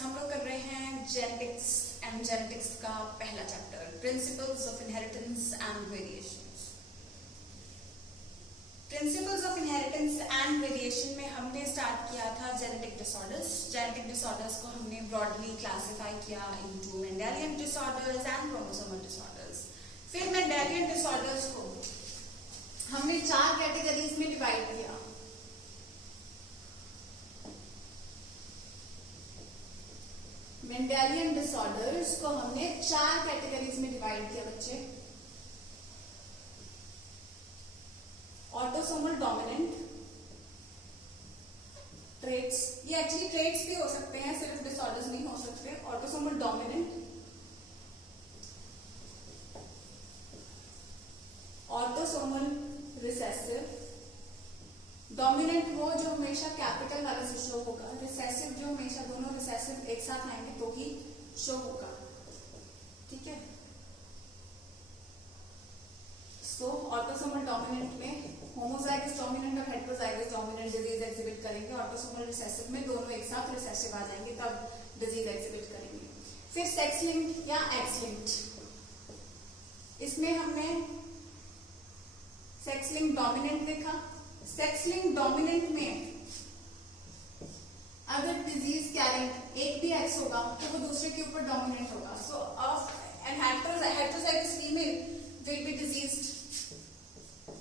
हम लोग कर रहे हैं जेनेटिक्स एंड जेनेटिक्स का पहला chapter, principles of inheritance and variations. Principles of inheritance and variation में हमने स्टार्ट किया था जेनेटिक डिसऑर्डर्स। जेनेटिक डिसऑर्डर्स को हमने ब्रॉडली क्लासिफाई किया into Mendelian disorders and chromosomal disorders. फिर मेंडेलियन डिसऑर्डर्स को हमने 4 कैटेगरीज में डिवाइड किया। मेंडेलियन डिसऑर्डर्स को हमने 4 कैटेगरीज में डिवाइड किया बच्चे। ऑटोसोमल डोमिनेंट ट्रेट्स, ये एक्चुअली ट्रेट्स भी हो सकते हैं, सिर्फ डिसऑर्डर्स नहीं हो सकते। Autosomal dominant, autosomal recessive. Dominant वो जो हमेशा कैपिटल वाले से शो होगा, रिसेसिव जो हमेशा दोनों रिसेसिव एक साथ आएंगे तो ही शो होगा, ठीक है। सो ऑटोसोमल डोमिनेंट में होमोजाइगस डोमिनेंट और हेटेरोजाइगस डोमिनेंट डिजीज एग्जिबिट करेंगे। ऑटोसोमल रिसेसिव में दोनों एक साथ रिसेसिव आ जाएंगे तब डिजीज एग्जिबिट करेंगे। फिर सेक्स लिंक्ड या एक्स लिंक्ड, इसमें हमने सेक्स लिंक्ड डोमिनेंट देखा। सेक्स लिंक्ड डोमिनेंट में अगर डिजीज कैरिंग एक भी एक्स होगा तो वो दूसरे के ऊपर डोमिनेंट होगा। So of an heterozygous female will be diseased,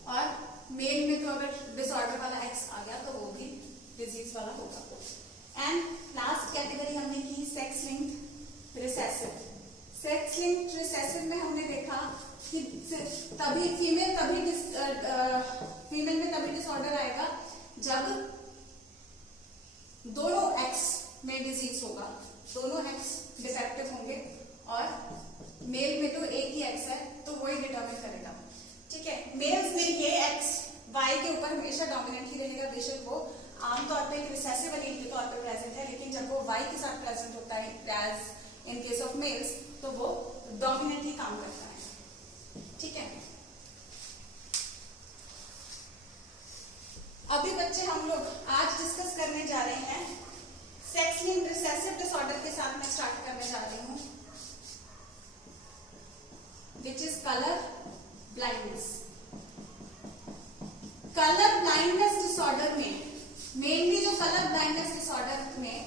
और मेल में तो अगर डिसऑर्डर वाला एक्स आ गया तो वो भी डिजीज वाला होगा। एंड लास्ट कैटेगरी हमने की sex linked recessive. Sex linked recessive में हमने देखा कि तभी फीमेल में तभी डिसऑर्डर आएगा जब दोनों एक्स में डिजीज होगा, दोनों एक्स डिफेक्टिव होंगे, और मेल में तो एक ही एक्स है तो वही डिटरमिन करेगा, ठीक है। मेल्स में ये एक्स वाई के ऊपर हमेशा डोमिनेंट ही रहेगा, बेशक वो आमतौर पर एक रिसेसिव एलील के तौर पर प्रेजेंट है, लेकिन जब वो वाई के साथ प्रेजेंट होता है as in case of males तो वो डोमिनेंट ही काम करता है, ठीक है। अभी बच्चे हम लोग आज डिस्कस करने जा रहे हैं सेक्स लिंक्ड रिसेसिव डिसऑर्डर के साथ मैं स्टार्ट करने जा रही हूं, which is colour blindness. Colour blindness disorder में मेनली जो कलर ब्लाइंडनेस डिसऑर्डर में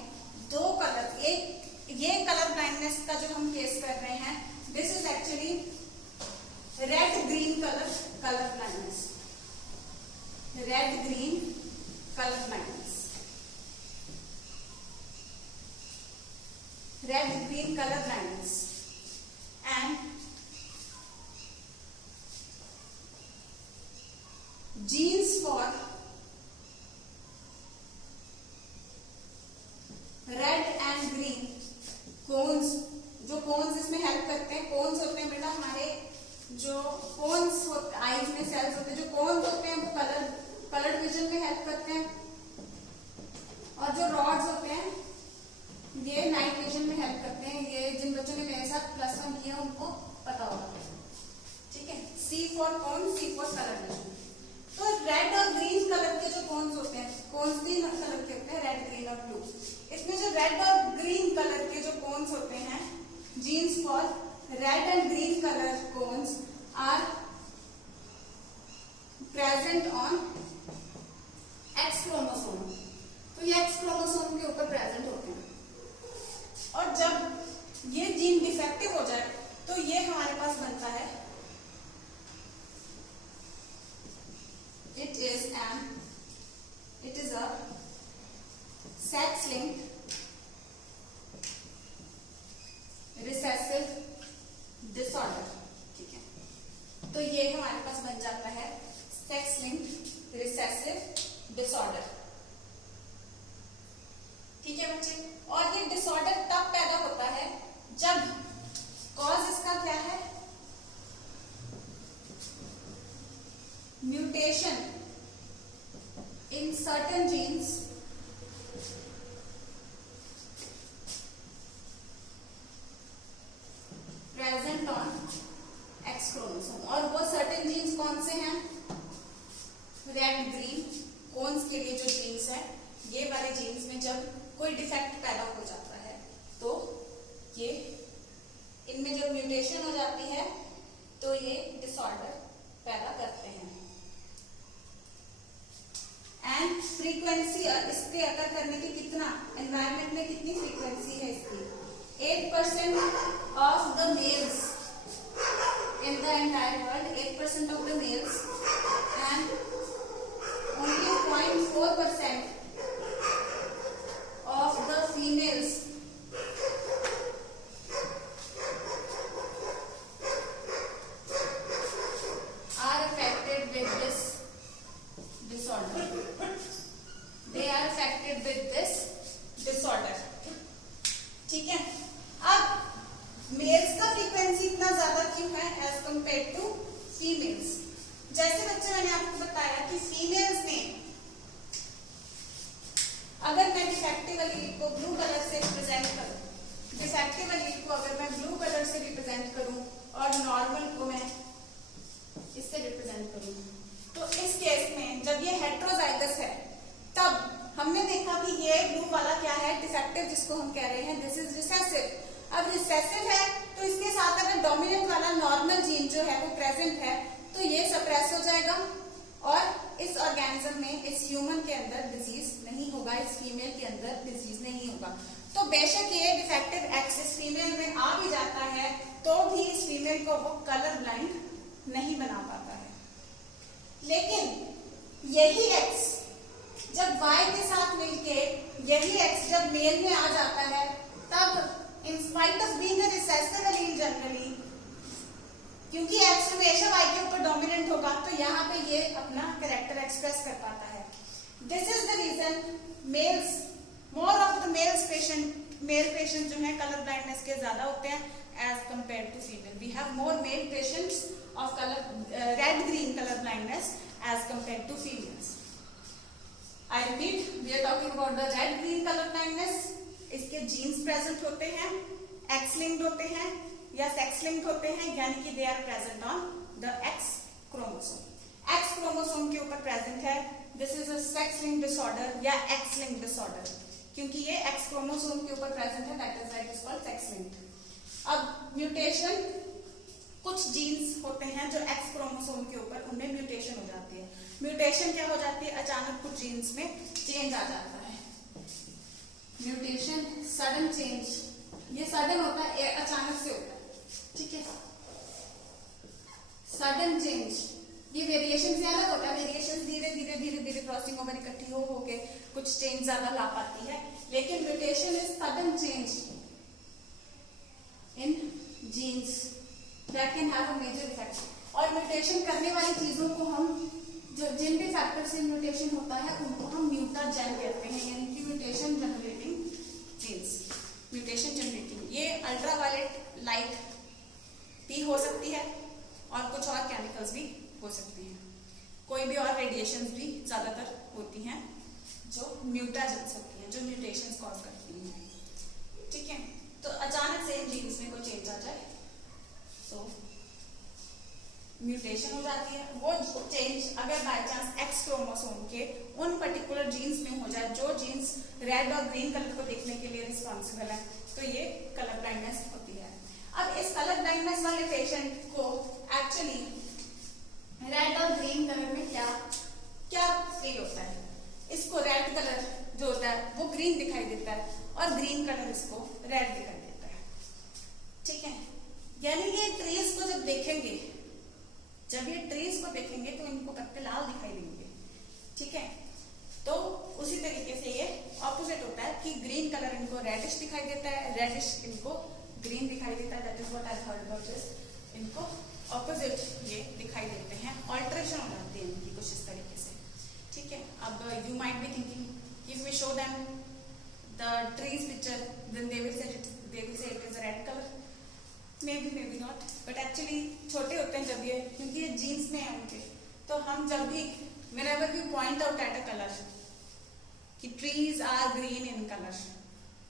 दो कलर, एक ये कलर ब्लाइंडनेस का जो हम केस कर रहे हैं, this is actually red green colour blindness, red green colour blindness, red green colour blindness. And genes for red and green cones, जो कोन्स इसमें हेल्प करते हैं, कोन्स होते हैं बेटा हमारे जो कोन्स होते आईज में सेल्स होते हैं, जो कोन्स होते हैं वो कलर विजन में हेल्प करते हैं, और जो रॉड्स होते हैं ये नाइट विजन में हेल्प करते हैं। ये जिन बच्चों ने मेरे साथ +1 किया उनको पता होगा, ठीक है। C for cone, C for colour vision. तो रेड और ग्रीन कलर के जो कोन्स होते हैं, कोन्स 3 कलर के होते हैं, रेड ग्रीन और ब्लू। इसमें जो रेड और ग्रीन कलर के जो कोन्स होते हैं, genes for red and green colour cones are present on X chromosome. तो ये एक्स क्रोमोसोम के ऊपर प्रेजेंट होते हैं, और जब ये जीन डिफेक्टिव हो जाए तो ये हमारे पास बनता है, it is a sex linked recessive disorder, ठीक है। तो ये हमारे पास बन जाता है सेक्स लिंक्ड रिसेसिव डिसऑर्डर, ठीक है बच्चे। और ये डिसऑर्डर तब पैदा होता है जब कॉज इसका क्या है, mutation in certain genes present on X chromosome। और वो certain genes कौन से हैं, रेड ग्रीन कोन्स के लिए जो जीन्स है, ये वाले जीन्स में जब कोई डिफेक्ट पैदा हो जाता है ये इनमें जब म्यूटेशन हो जाती है तो ये डिसऑर्डर पैदा करते हैं। एंड फ्रीक्वेंसी इसके अकर करने की कितना एनवायरमेंट में कितनी फ्रीक्वेंसी है इसकी 8% of the males in the entire world, 8% of the mails and only 0.4% of the females are affected with this disorder. They are affected with this disorder. ठीक है, अब मेल्स का फ्रीक्वेंसी इतना ज्यादा क्यों है एज कंपेयर टू फीमेल्स? जैसे बच्चे मैंने आपको बताया कि फीमेल्स में अगर मैं डिफेक्टिव एलील को ब्लू कलर से रिप्रेजेंट करूं, डिफेक्टिव एलील को अगर मैं ब्लू कलर से रिप्रेजेंट करूं और नॉर्मल को मैं इससे रिप्रेजेंट करूं, तो इस केस में जब ये हेट्रोजाइगस है तब हमने देखा कि ये ब्लू वाला क्या है डिफेक्टिव, जिसको हम कह रहे हैं दिस इज रिसेसिव। अब रिसेसिव है तो इसके साथ अगर डोमिनेंट वाला नॉर्मल जीन जो है वो प्रेजेंट है तो ये सप्रेस हो जाएगा और इस ऑर्गेनिज्म में, इस ह्यूमन के अंदर डिजीज नहीं होगा, इस फीमेल के अंदर डिजीज नहीं होगा। तो बेशक ये डिफेक्टिव एक्स इस फीमेल में आ भी जाता है तो भी इस फीमेल को वो कलर ब्लाइंड नहीं बना पाता है। लेकिन यही एक्स जब वाई के साथ मिलके, यही एक्स जब मेल में आ जाता है तब in spite of being a recessive allele generally, क्योंकि एक्स हमेशा वाई के ऊपर डोमिनेंट होगा तो यहाँ पे ये अपना कैरेक्टर एक्सप्रेस कर पाता है। This is the reason males, more of the male patient जो है कलर ब्लाइंडनेस के ज्यादा होते हैं as compare to female. We have more male patients of color red green color blindness as compared to females. I repeat, we are talking about the red green color blindness. इसके genes present होते हैं, X linked होते हैं या sex linked होते हैं, यानी कि they are present on the X chromosome. X chromosome के ऊपर present है, this is a sex linked disorder या X linked disorder, क्योंकि ये X chromosome के ऊपर present है, that is why it is called sex linked. अब mutation, कुछ जीन्स होते हैं जो एक्स क्रोमोसोम के ऊपर उनमें म्यूटेशन हो जाती है। म्यूटेशन क्या हो जाती है? अचानक कुछ जीन्स में चेंज आ जाता है। म्यूटेशन सडन चेंज, ये सडन होता है, अचानक से होता है, ठीक है। सडन चेंज, ये वेरिएशन से अलग होता है। वेरिएशन धीरे धीरे धीरे धीरे क्रॉसिंग ओवर इकट्ठी हो के कुछ चेंज ज्यादा ला पाती है, लेकिन mutation is sudden change in genes that can have a major effect। और म्यूटेशन करने वाली चीजों को हम, जो जिन भी फैक्टर से म्यूटेशन होता है उनको हम म्यूटाजेन कहते हैं, यानी कि mutation generating genes. Mutation generating, ये अल्ट्रावायलेट लाइट भी हो सकती है और कुछ और केमिकल्स भी हो सकती हैं, कोई भी और रेडिएशंस भी ज्यादातर होती हैं जो म्यूटाजेंस होती हैं, जो म्यूटेशंस कॉज करती हैं, ठीक है। तो अचानक से जीन्स में कोई चेंज आ जाए तो म्यूटेशन हो जाती है। वो चेंज अगर बाय चांस एक्स क्रोमोसोम के उन पर्टिकुलर जीन्स में हो जाए जो जीन्स रेड और ग्रीन कलर को देखने के लिए रिस्पॉन्सिबल है, तो ये कलर ब्लाइंडनेस होती है। अब इस कलर ब्लाइंडनेस वाले पेशेंट को एक्चुअली रेड और ग्रीन कलर में क्या क्या फील होता है? इसको रेड कलर जो होता है वो ग्रीन दिखाई देता है और ग्रीन कलर इसको रेड दिखाई देता है, ठीक है। यानी ये ट्रीज को जब देखेंगे, जब ये ट्रीज को देखेंगे तो इनको पत्ते लाल दिखाई देंगे, ठीक है। तो उसी तरीके से ये ऑपोजिट होता है कि ग्रीन कलर इनको रेडिश दिखाई देता है, रेडिश इनको ग्रीन दिखाई देता है। That is what I heard about this. इनको ऑपोजिट ये दिखाई देते हैं, ऑल्टरेशन हो जाती है इनकी कुछ इस तरीके से, ठीक है। अब you might be thinking if we show them the trees picture then they will say it is a red colour. maybe not, but actually छोटे होते हैं जब ये, क्योंकि ये जीन्स में है उनके, तो हम जब भी whenever we point out at a color कि trees are green in color,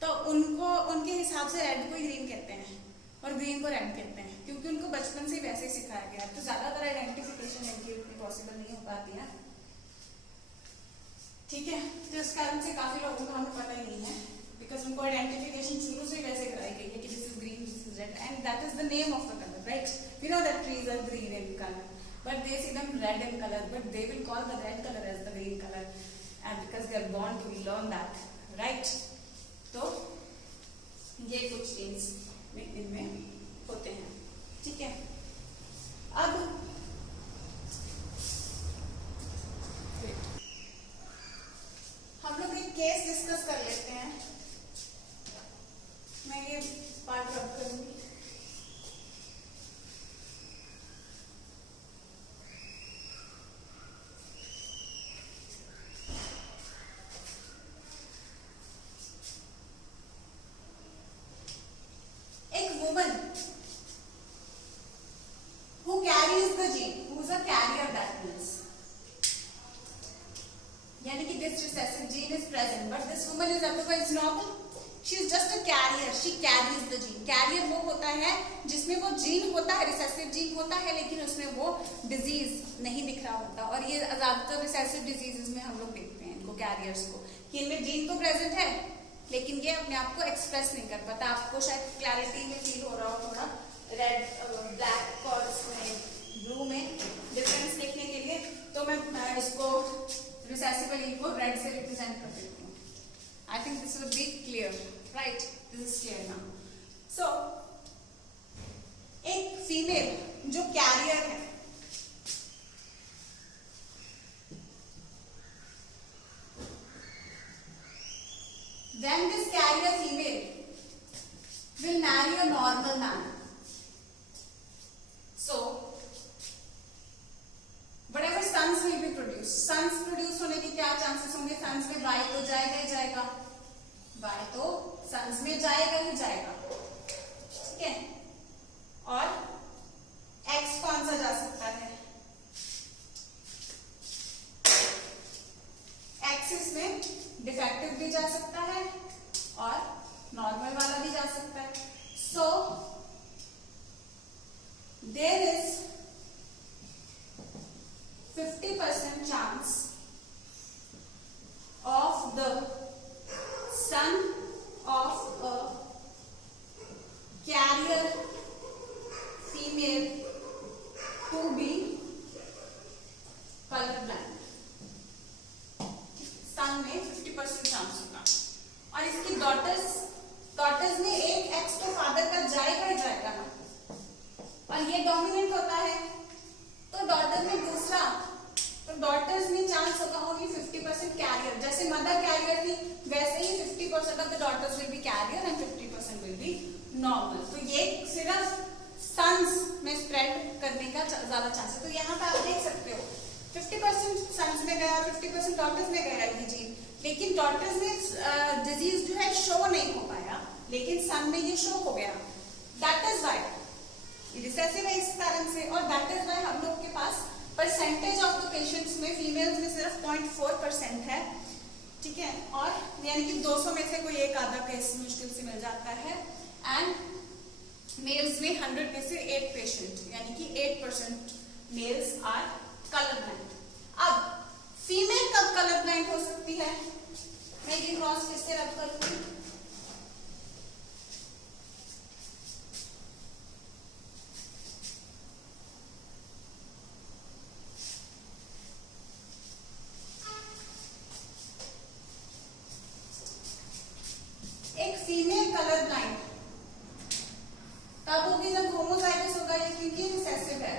तो उनको उनके हिसाब से रेड को ही ग्रीन कहते हैं और ग्रीन को रेड कहते हैं, क्योंकि उनको बचपन से वैसे ही सिखाया गया है। तो ज्यादातर आइडेंटिफिकेशन इनकी उतनी पॉसिबल नहीं हो पाती है, ठीक है। तो इस कारण से काफी लोगों को हमें पता ही नहीं है बिकॉज उनको आइडेंटिफिकेशन शुरू से वैसे कराई गई है कि this is green, this is red, and that is the name of the colour, right? We know that trees are green in colour, but they see them red in color, but they will call the red color as the green color, and because they are born to learn that, right? तो ये कुछ change इनमें होते हैं, ठीक है? अब हम लोग एक केस डिस्कस कर लेते हैं। मैं ये पार्ट रब करूंगी। यानी कि this recessive gene is present, but this woman is otherwise normal. She is just a carrier. She carries the gene. Carrier वो होता है जिसमें वो जीन होता है, recessive gene होता है, लेकिन उसमें वो disease नहीं दिख रहा होता। और ये ज्यादातर recessive diseases में हम लोग देखते हैं इनको, carriers को, कि इनमें जीन तो present है लेकिन ये अपने आप को एक्सप्रेस नहीं कर पाता। आपको शायद क्लैरिटी में फील हो रहा हो थोड़ा, रेड ब्लैक और ब्लू में डिफरेंस देखने के लिए, तो मैं इसको रिसेसिव एलील को रेड से रिप्रेजेंट कर देती हूँ। I think this will be clear, right? This is clear now. So एक फीमेल जो कैरियर है, when this carrier female will marry a normal man, so whatever sons will be produced, sons produce होने के क्या chances होंगे? sons में y तो जाएगा ही जाएगा, y तो sons में जाएगा ही जाएगा, ठीक है? और x कौन सा जा सकता है? x इसमें डिफेक्टिव भी जा सकता है और नॉर्मल वाला भी जा सकता है। So there is 50% chance of the son of a carrier female to be colorblind। सन में 50% चांस होगा। और इसकी डॉटर्स में एक एक्स तो फादर का जाएगा ही जाएगा ना, और ये डोमिनेंट होता है, तो डॉटर में दूसरा, तो डॉटर्स में चांस होगा ओनली 50% कैरियर। जैसे मदर कैरियर थी वैसे ही 50% of the daughters will be carrier and 50% will be normal. तो ये सिर्फ सन्स में स्प्रेड करने का ज्यादा चांस है। तो यहाँ पे आप देख सकते हो 50% सन्स में गया, 50% डॉटर्स में गया ये जीन, लेकिन डॉटर्स में डिजीज जो है शो नहीं हो पाया, लेकिन सन में ये शो हो गया। दैट इज व्हाई रिसेसिव है इस कारण से, और दैट इज व्हाई हम लोग के पास परसेंटेज ऑफ द पेशेंट्स में फीमेल्स में सिर्फ 0.4% है, ठीक है? और यानी कि 200 में से कोई एक आधा केस मुश्किल से मिल जाता है, एंड मेल्स में 100 में से 8 पेशेंट, यानी कि 8% मेल्स आर कलर ब्लाइंड। अब फीमेल कब कलर ब्लाइंड हो सकती है? मैं ये क्रॉस फिर से रब करूंगी। एक फीमेल कलर ब्लाइंड तब होगी जब होमोजाइगस होगा, ये क्योंकि रिसेसिव है।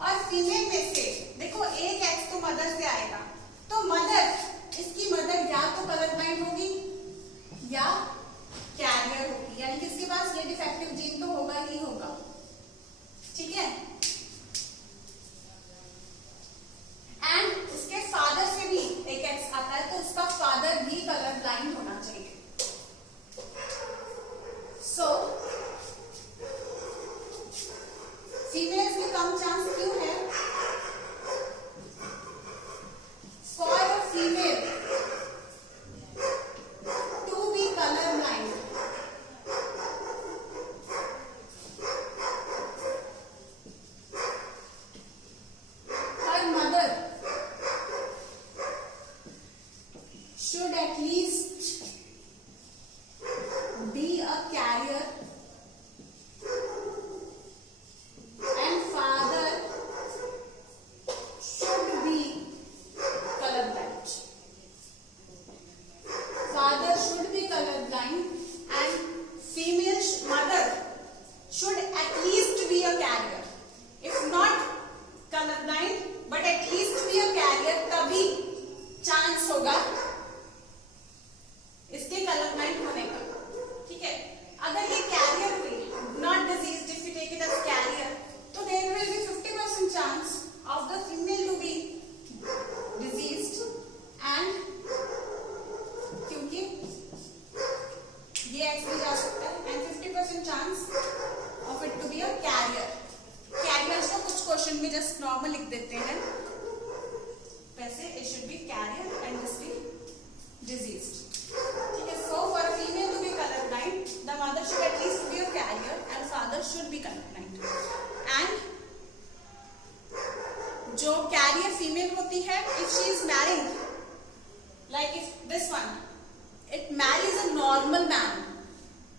और फीमेल में से देखो एक एक्स तो मदर से आएगा, तो मदर, इसकी मदर या तो कलर ब्लाइंड होगी या कैरियर फीमेल होती है, if she is married, like if this one, it marries a normal man,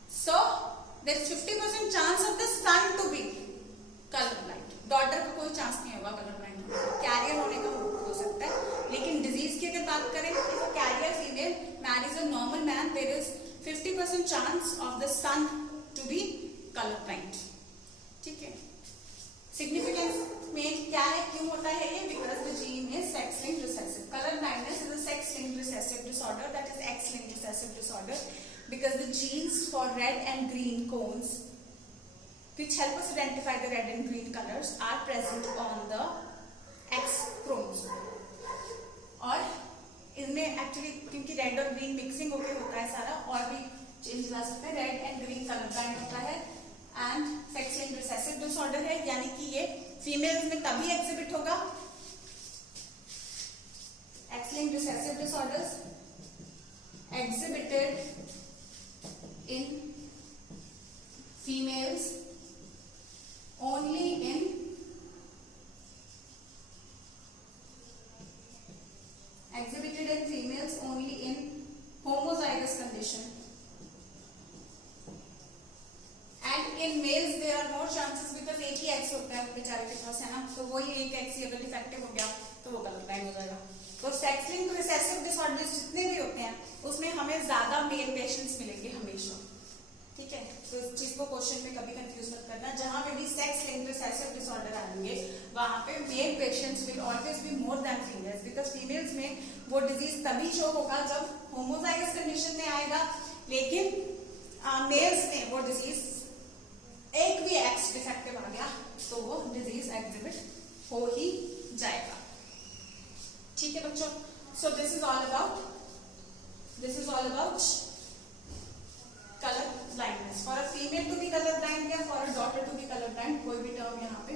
so there is 50% chance of the son to be color blind. Daughter का कोई chance नहीं होगा कलर ब्लाइंड होने का, कैरियर होने का हो सकता है, लेकिन डिजीज की अगर बात करें, if a carrier female marries a normal man, there is 50% chance of the son to be color blind. ठीक है, सिग्निफिकेंस में क्या है, क्यों होता है ये, because the gene is sex linked recessive. Colour blindness is a sex linked recessive disorder, that is X linked recessive disorder, because the genes for red and green cones which help us identify the red and green colors are present on the X chromosome. और इनमें actually क्योंकि red और green mixing होके होता है सारा, और भी चेंज ला सकते हैं, red and green colour blind होता है and sex linked recessive disorder है, यानी कि ये फीमेल्स में तभी एग्जिबिट होगा. X linked recessive disorders exhibited in females only in homozygous condition, and in males there are more chances because एक ही एक्स होता है बेचारे के पास, है ना, तो वही एक एक्स ही अगर डिफेक्टिव हो गया तो वो कलर ब्लाइंड हो जाएगा. तो सेक्स लिंक्ड रिसेसिव डिसऑर्डर्स जितने भी होते हैं उसमें हमें ज्यादा मेल पेशेंट्स मिलेंगे हमेशा. ठीक है, तो इस चीज को क्वेश्चन में कभी कंफ्यूज मत करना. जहां पे भी सेक्स लिंक्ड रिसेसिव डिसऑर्डर आएंगे वहां पे male patients will always be more than females, because females में वो डिजीज तभी शो होगा जब होमोजाइगस कंडीशन में आएगा, लेकिन मेल्स में वो डिजीज एक भी एक्स डिफेक्टिव आ गया तो वो डिजीज एग्जिबिट हो ही जाएगा. ठीक है बच्चों, सो this is all about color blindness. For a female to be color blind या for a daughter to be color blind, कोई भी टर्म यहाँ पे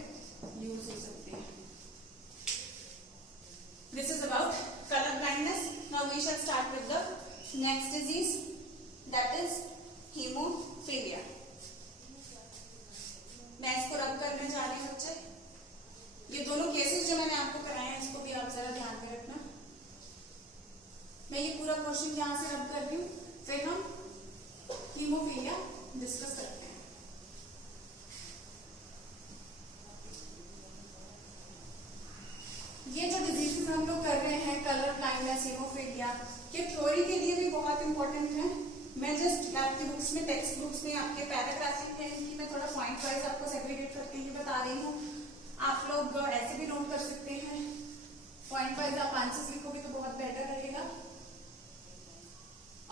यूज हो सकती है. This is about color blindness. Now we shall start with the next disease, that is hemophilia. मैं इसको रब करने जा रही हूँ बच्चे. ये दोनों केसेस जो मैंने आपको कराए हैं इसको भी आप जरा ध्यान में रखना. मैं ये पूरा क्वेश्चन यहाँ से रब कर रही हूँ, फिर हम हीमोफीलिया डिस्कस करते हैं. ये जो डिजीजेस हम लोग कर रहे हैं, कलर ब्लाइंडनेस, हीमोफीलिया, ये थ्योरी के लिए भी बहुत इंपॉर्टेंट है. मैं जस्ट आपकी बुक्स में, टेक्स्ट बुक्स में आपके पैराग्राफिक है इनकी मैं थोड़ा पॉइंट वाइज आपको सेग्रीगेट करके ही बता रही हूँ. आप लोग ऐसे भी नोट कर सकते हैं, पॉइंट वाइज आप आंसर्स लिखोगे तो बहुत बेटर रहेगा.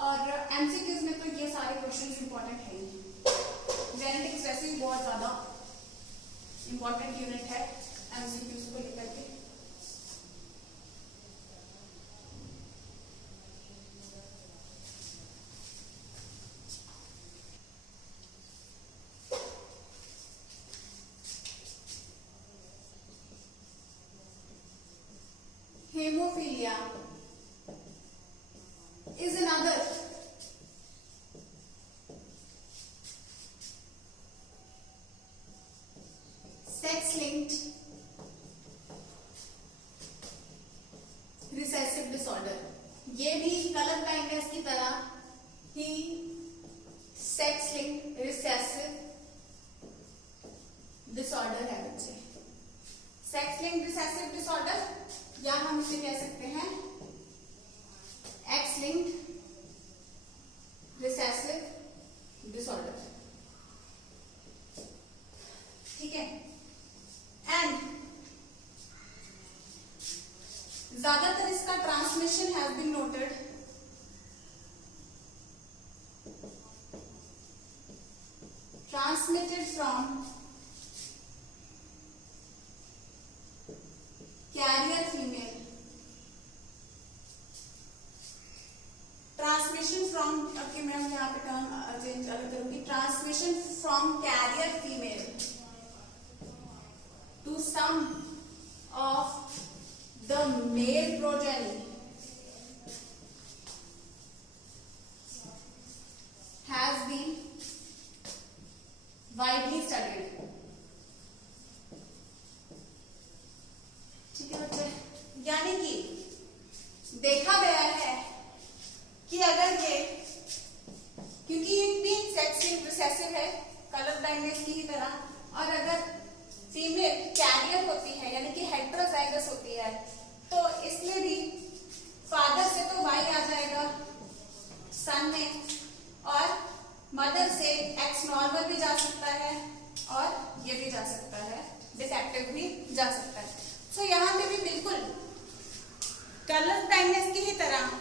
और एमसीक्यूज में तो ये सारे क्वेश्चंस इंपॉर्टेंट है ही. जेनेटिक्स वैसे ही बहुत ज्यादा इंपॉर्टेंट यूनिट है एमसीक्यूज को लेकर के. Hemophilia is another sex-linked recessive disorder. ये भी कलर ब्लाइंडनेस की तरह ही सेक्स-लिंक्ड रिसेसिव डिसऑर्डर है बच्चे. सेक्स-लिंक्ड रिसेसिव डिसऑर्डर या हम इसे कह सकते हैं एक्स लिंक्ड रिसेसिव डिसऑर्डर. ठीक है, एंड ज्यादातर इसका transmission has been noted transmitted from carrier female. Transmission from, okay ma'am यहाँ पे टर्म चेंज करूंगी, transmission from carrier female to some of the male progeny has been widely studied. ठीक है बच्चे, यानी कि देखा गया है कि अगर ये, क्योंकि ये भी सेक्सिव रिसेसिव है कलर ब्लाइंडनेस की ही तरह, और अगर फीमेल कैरियर होती है यानी कि हेटेरोजाइगस होती है, तो इसमें भी फादर से तो वाई आ जाएगा सन में, और मदर से एक्स नॉर्मल भी जा सकता है और ये भी जा सकता है, डिफेक्टिव भी जा सकता है। सो यहाँ पे भी बिल्कुल कलर ब्लाइंडनेस की ही तरह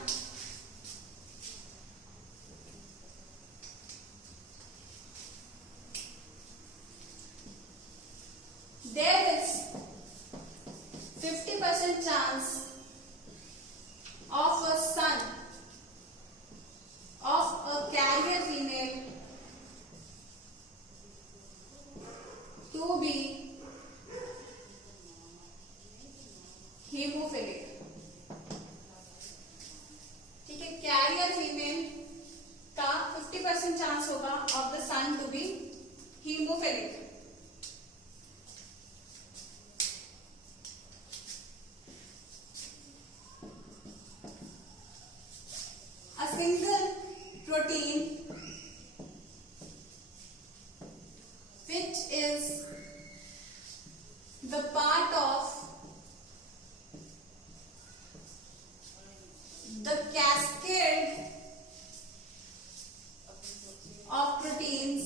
there is 50% chance of a son of a carrier female to be hemophilic। ठीक है, कैरियर फीमेल का 50% चांस होगा of the son to be haemophilic. A single protein which is the part of the cascade of proteins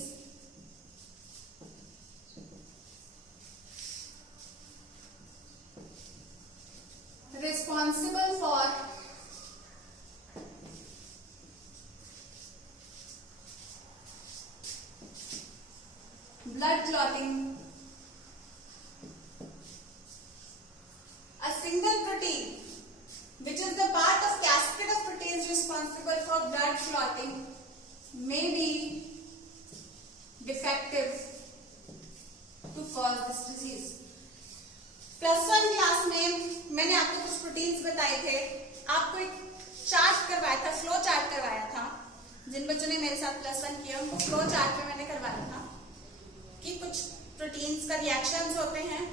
responsible for blood clotting। A single protein which is the part of cascade of proteins responsible for blood clotting may be defective to cause this disease। +1 class में मैंने आपको कुछ proteins बताए थे, आपको एक chart करवाया था, फ्लो चार्ट करवाया था। जिन बच्चों ने मेरे साथ +1 किया उनको फ्लो चार्ट में मैंने करवाया था कि कुछ प्रोटीन्स का रिएक्शंस होते हैं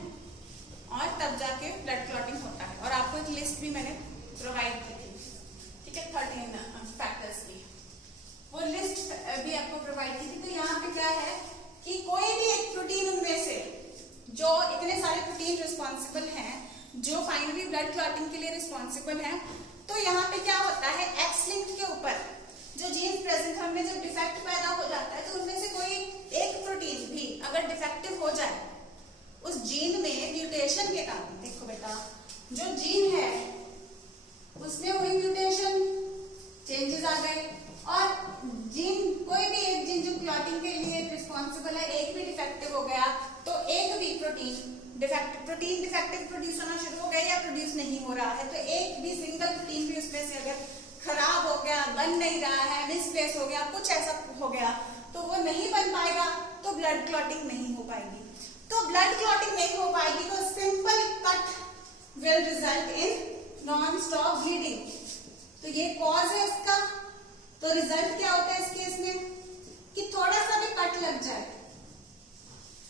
और तब जाके ब्लड क्लॉटिंग होता है, और आपको एक लिस्ट भी मैंने प्रोवाइड की थी। ठीक है, 13 फैक्टर्स की वो लिस्ट भी आपको प्रोवाइड की थी। तो यहाँ पे क्या है कि कोई भी एक प्रोटीन उनमें से, जो इतने सारे प्रोटीन रिस्पॉन्सिबल हैं जो फाइनली ब्लड क्लॉटिंग के लिए रिस्पॉन्सिबल हैं, तो यहाँ पे क्या होता है, एक्स लिंक्ड के ऊपर जो जीन प्रेजेंट है उनमें जब डिफेक्ट पैदा हो जाता है, तो उनमें से कोई एक प्रोटीन भी अगर डिफेक्टिव हो जाए उस जीन में म्यूटेशन के कारण, देखो बेटा जो जीन है उसमें हुई म्यूटेशन, चेंजेस आ गए, और जीन कोई भी एक जीन जो क्लॉटिंग के लिए रिस्पॉन्सिबल है एक भी डिफेक्टिव हो गया, तो एक भी प्रोटीन डिफेक्टिव प्रोड्यूस होना शुरू हो गया या प्रोड्यूस नहीं हो रहा है, तो एक भी सिंगल प्रोटीन भी उसमें से अगर खराब हो गया, बन नहीं रहा है, मिसप्लेस हो गया, कुछ ऐसा हो गया, तो वो नहीं बन पाएगा, तो ब्लड क्लॉटिंग नहीं हो पाएगी। तो ब्लड क्लॉटिंग नहीं हो पाएगी तो simple cut will result in non stop bleeding. तो ये कॉज है इसका। तो रिजल्ट क्या होता है इस केस में कि थोड़ा सा भी कट लग जाए,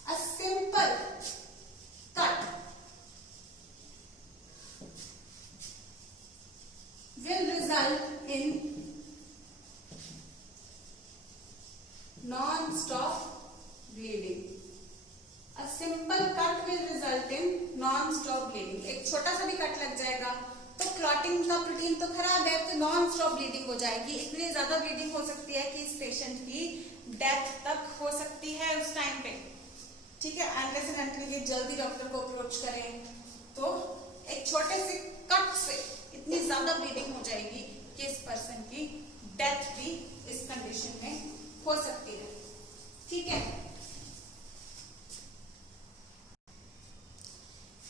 a simple cut will result in non-stop bleeding। A simple cut will result in non-stop bleeding। एक छोटा सा भी कट लग जाएगा तो क्लॉटिंग का प्रोटीन तो खराब है, तो नॉन-स्टॉप ब्लीडिंग हो जाएगी। इतनी ज्यादा ब्लीडिंग हो सकती है कि इस पेशेंट की डेथ तक हो सकती है उस टाइम पे। ठीक है, अनलेस एंड अनटिल ये जल्दी डॉक्टर को अप्रोच करें, तो एक छोटे से कट से इतनी ज्यादा ब्लीडिंग हो जाएगी कि इस पर्सन की डेथ भी इस कंडीशन में हो सकती है। ठीक है,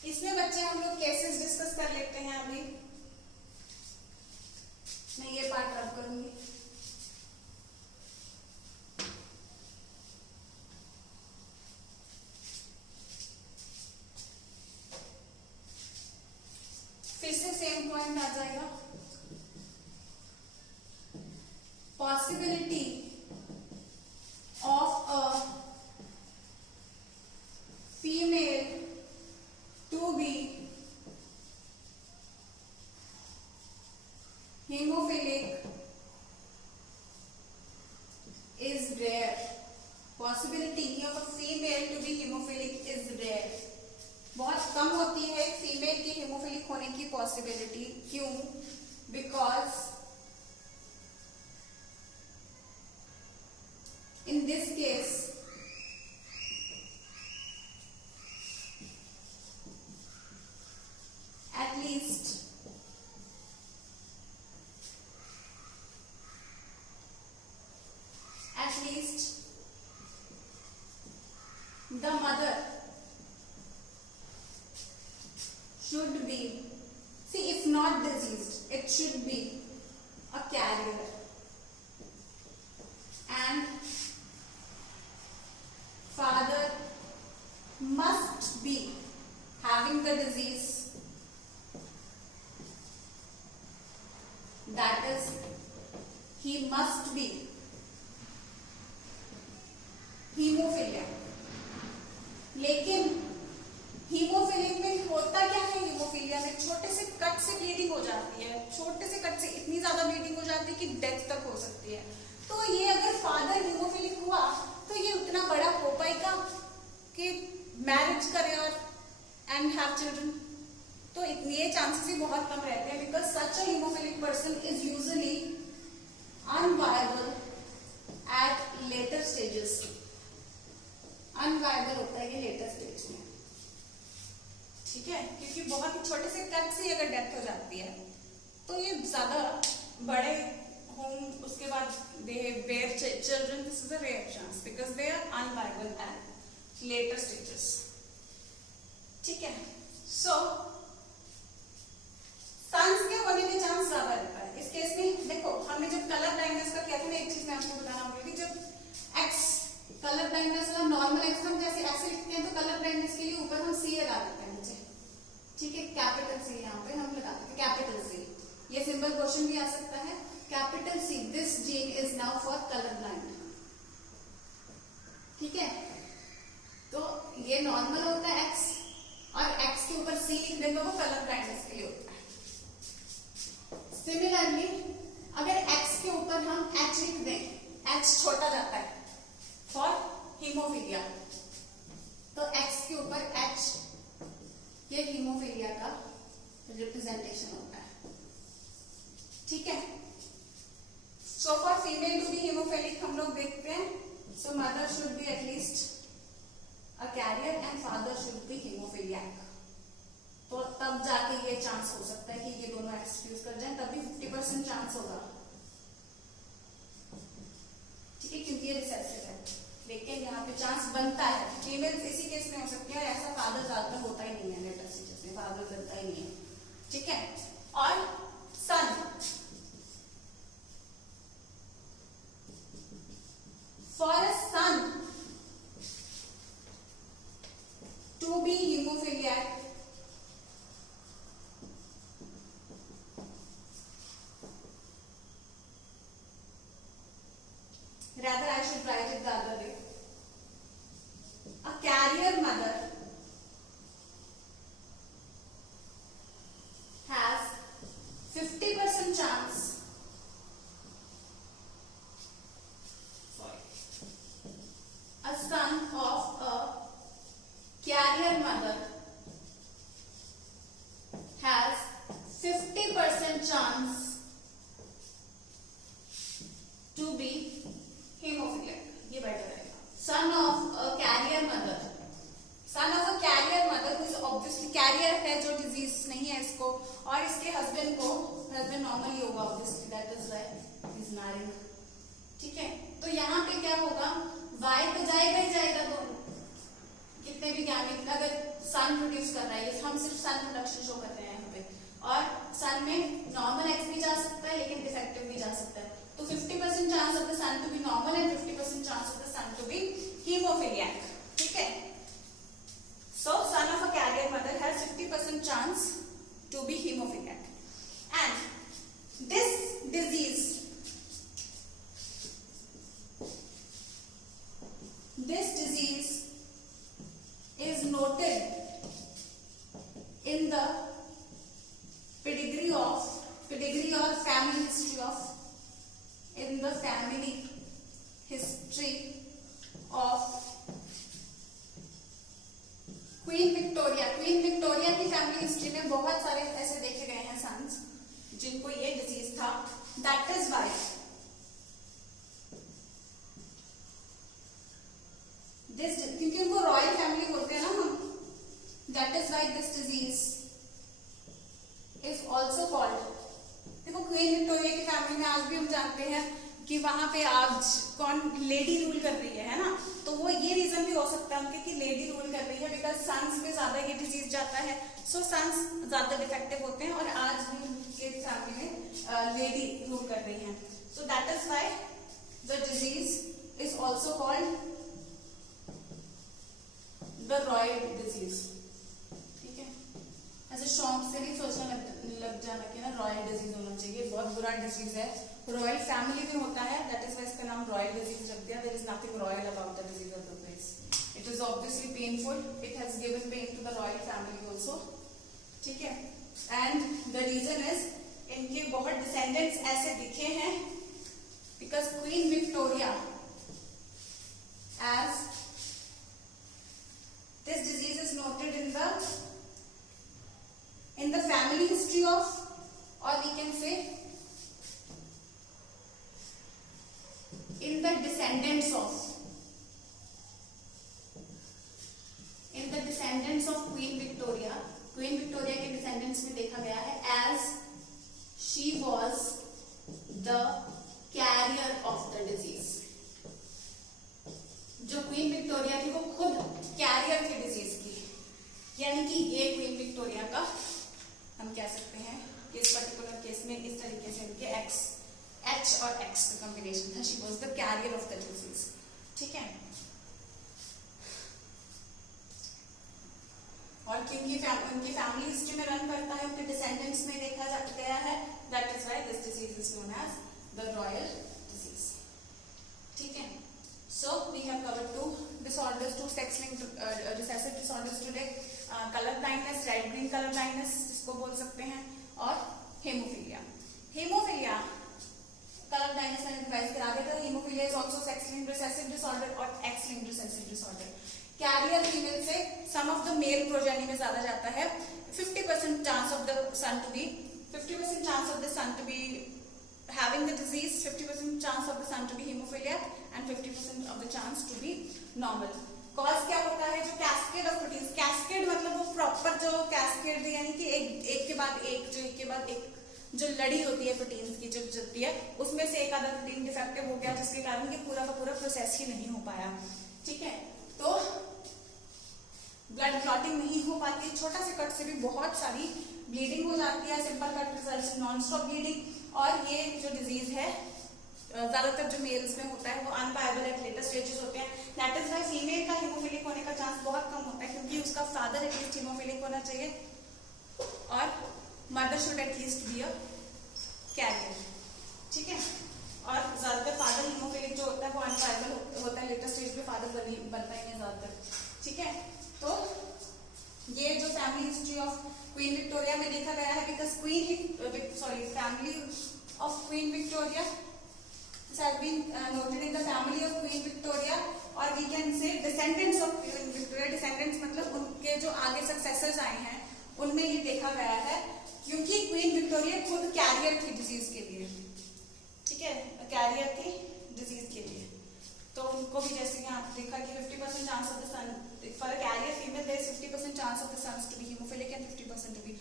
इसमें बच्चे हम लोग केसेस डिस्कस कर लेते हैं। अभी मैं ये पार्ट रब करूंगी। फिर से सेम पॉइंट आ जाएगा, possibility of a female to be होने की पॉसिबिलिटी, क्यों? Because in this case at least the mother should be, see, if not diseased, it should be a carrier, and father must be having the disease, that is, he must be haemophilia. लेकिन haemophilia में होता क्या है? Haemophilia में छोटे से cut से bleeding हो जाती है, छोटे से कट से इतनी ज्यादा ब्लीडिंग हो जाती है कि डेथ तक हो सकती है। तो ये अगर फादर हीमोफीलिक हुआ तो ये उतना बड़ा हो पाएगा कि मैरिज करे और एंड हैव चिल्ड्रन? तो ये चांसेस ही बहुत कम रहते हैं, because such a haemophilic person is usually unviable at later stages. Unviable होता है ये लेटर स्टेज में, ठीक है, क्योंकि बहुत ही छोटे से कट से अगर डेथ हो जाती है तो ये ज्यादा बड़े होम उसके बाद they bear children, this is a rare chance because they are unviable at later stages, ठीक है। सो सन्स के होने के चांस ज्यादा रहता है इस केस में। देखो हमने जब कलर ब्लाइंडनेस का किया था, मैं एक चीज मैं आपको बताना भूल गई, जब एक्स कलर ब्लाइंडनेस वाला नॉर्मल एक्स हम जैसे ऐसे लिखते हैं तो कलर ब्लाइंडनेस के लिए ऊपर हम सी लगा देते हैं नीचे, ठीक है, कैपिटल सी यहाँ पे हम लगा देते हैं, कैपिटल सी। ये सिंपल क्वेश्चन भी आ सकता है, capital C, this gene is now for colour blind, ठीक है। तो ये नॉर्मल होता है एक्स, और एक्स के ऊपर सी लिख देंगे, वो कलर ब्लाइंडनेस के लिए होता है। सिमिलरली अगर एक्स के ऊपर हम एच लिख दें, एच छोटा जाता है फॉर हीमोफीलिया, तो एक्स के ऊपर एच ये हीमोफीलिया का रिप्रेजेंटेशन होता है, ठीक है। So for female to be haemophilic हम लोग देखते हैं, so mother should be at least a carrier and father should be haemophiliac. तो तब जाके ये चांस हो सकता है कि ये दोनों एक्सक्यूज कर जाएं, तब भी 50% चांस होगा, ठीक है, क्योंकि ये रिसेसिव है। लेकिन यहाँ पे चांस बनता है, फीमेल्स इसी केस में हो सकती है, ऐसा फादर ज्यादातर होता ही नहीं है लेटर स्टेजेस में, फादर बनता ही नहीं है, ठीक है। और son, for a son to be haemophiliac, rather I should write it the other way, a carrier mother has 50% chance, a son of a carrier mother has 50% chance to be haemophilic, ये better रहेगा। Son of a carrier mother, son of a carrier mother who is obviously carrier है, जो disease नहीं है इसको, और इसके husband को, हस्बैंड नॉर्मली होगा obviously, that is why is married, ठीक है। तो यहाँ पे क्या होगा, वाई तो जाएगा ही जाएगा, दोनों कितने भी गैमेट, अगर सन प्रोड्यूस कर रहा है, हम सिर्फ सन प्रोडक्शन शो कर रहे हैं यहाँ पे, और सन में नॉर्मल एक्स भी जा सकता है लेकिन डिफेक्टिव भी जा सकता है, तो 50% chance of the son to be normal and 50% chance of the son to be haemophiliac, ठीक है। So son of a carrier mother has 50% chance to be haemophiliac, and this disease, is noted in the pedigree or family history of, in the family history of queen Victoria की family history में बहुत सारे ऐसे देखे गए हैं sons जिनको ये डिजीज था। दैट इज वाई दिस, क्योंकि उनको रॉयल फैमिली बोलते हैं ना हम, that is why this disease is also called. देखो क्वीन विक्टोरिया की फैमिली में आज भी हम जानते हैं कि वहां पे आज कौन लेडी रूल कर रही है ना, तो वो ये रीजन भी हो सकता है उनके कि लेडी रूल कर रही है, बिकॉज सन्स में ज्यादा ये डिजीज जाता है, सो सन्स ज्यादा डिफेक्टिव होते हैं और आज भी उनके फैमिली में लेडी रूल कर रही है। So that is why the disease is also called the royal disease. ठीक है, ऐसे शौक से भी सोचना लग जाना कि ना रॉयल डिजीज होना चाहिए, बहुत बुरा डिजीज है, रॉयल फैमिली में होता है, दैट इज वाई इसका नाम रॉयल डिजीज रख दिया। There is nothing royal about the disease of the place, it is obviously painful, it has given pain to the royal family also. ठीक है, एंड द रीजन इज इनके बहुत descendants ऐसे दिखे हैं because queen Victoria as this disease is noted in the family history of, or we can say in the descendants of Queen Victoria के descendants में देखा गया है as she was the carrier of the disease। जो queen Victoria थी वो खुद career थी डिजीज की, यानी कि ये क्वीन विक्टोरिया का हम कह सकते हैं कि इस पर्टिकुलर केस में इस तरीके से इनके H और X का कॉम्बिनेशन था, she was the carrier of the disease. ठीक है, और क्योंकि उनकी फैमिली हिस्ट्री में रन करता है, उनके डिसेंडेंट्स में देखा गया है, that is why this disease is known as the royal disease. ठीक है, so we have covered two disorders, two sex-linked recessive disorders today, color blindness, red green color blindness जिसको बोल सकते हैं, और हेमोफीलिया color blindness मैंने डिवाइस करा दिया था। Haemophilia is also sex linked recessive disorder और X-linked रिसेसिव डिसऑर्डर। कैरियर फीमेल से some of the male progeny में ज्यादा जाता है, 50% chance of the son to be 50% chance of the son to be having the disease, 50% chance of the son to be hemophiliac and 50% of the chance to be normal। Cause क्या होता है, जो cascade of proteins, cascade मतलब वो proper जो cascade यानी कि एक के बाद एक जो लड़ी होती है प्रोटीन्स की जो चलती है, उसमें से एक आधा प्रोटीन डिफेक्टिव हो गया जिसके कारण ये पूरा का पूरा प्रोसेस ही नहीं हो पाया। ठीक है, तो ब्लड क्लॉटिंग नहीं हो पाती, छोटा से कट से भी बहुत सारी ब्लीडिंग हो जाती है, simple cut results non stop bleeding, और ये जो डिजीज है ज्यादातर जो मेल्स में होता है वो अनवायबल एट लेटर स्टेजेस होते हैं। दैट इज व्हाई फीमेल का हीमोफिलिक होने का चांस बहुत कम होता है, क्योंकि उसका फादर एटलीस्ट हीमोफिलिक होना चाहिए और mother should at least be a carrier. ठीक है, और ज्यादातर फादर हीमोफिलिक जो होता है वो अनवायबल होता है, लेटर स्टेज पे फादर बनता ही नहीं ज्यादातर। ठीक है, तो ये जो family history of queen Victoria में देखा गया है, because family of queen Victoria has been noted in the family of Queen Victoria, or we can say descendants of Queen Victoria। descendants मतलब उनके जो आगे सक्सेसर्स आए हैं उनमें ये देखा गया है, क्योंकि क्वीन विक्टोरिया खुद कैरियर थी डिजीज के लिए। ठीक है, कैरियर थी डिजीज के लिए, तो उनको भी जैसे यहाँ देखा कि 50% chance of the son for a carrier female, there is 50% chance of the sons to be hemophilic and 50% to be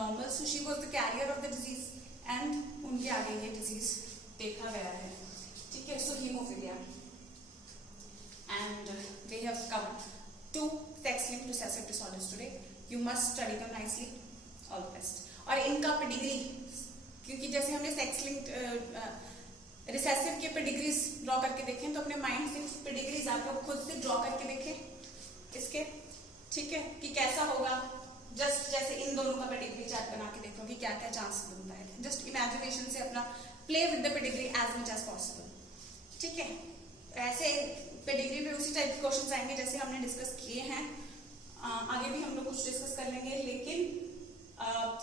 normal. So she was the carrier of the disease and उनके आगे ये डिजीज देखा गया है। ठीक है, so haemophilia, and we have covered two sex-linked recessive disorders today. You must study them nicely. All the best. और इनका पेडिग्री, क्योंकि जैसे हमने सेक्स-लिंक्ड रिसेसिव के पेडिग्रीज ड्रॉ करके देखें, तो अपने माइंड से पेडिग्रीज आप लोग खुद से ड्रॉ करके देखें इसके। ठीक है, कि कैसा होगा, जस्ट जैसे इन दोनों का पेडिग्री चार्ट बना के देखो कि क्या क्या चांस बनता है। जस्ट इमेजिनेशन से अपना play with the pedigree as much as possible. ठीक है, ऐसे पेडिग्री में उसी टाइप के क्वेश्चंस आएंगे जैसे हमने डिस्कस किए हैं, आगे भी हम लोग कुछ डिस्कस कर लेंगे, लेकिन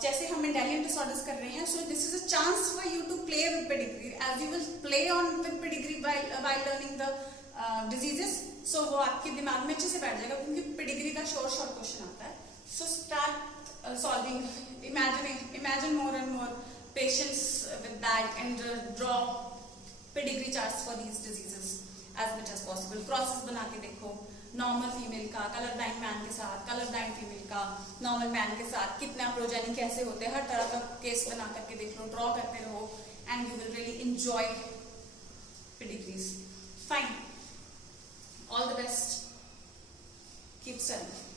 जैसे हम मेंडेलियन डिसऑर्डर्स कर रहे हैं, so this is a chance for you to play with pedigree, as you will play on with pedigree while learning the diseases, so वो आपके दिमाग में अच्छे से बैठ जाएगा, क्योंकि पेडिग्री का शॉर्ट क्वेश्चन आता है. So start solving, imagine more and more patience with that and draw pedigree charts for these diseases as much as possible. Crosses बना के देखो, नॉर्मल फीमेल का कलर ब्लाइंड मैन के साथ, कलर ब्लाइंड फीमेल का normal man के साथ, कितना प्रोजेनी कैसे होते हैं, हर तरह का केस बना करके देख लो, ड्रॉ करते रहो, and you will really enjoy pedigrees. Fine, all the best, keep studying.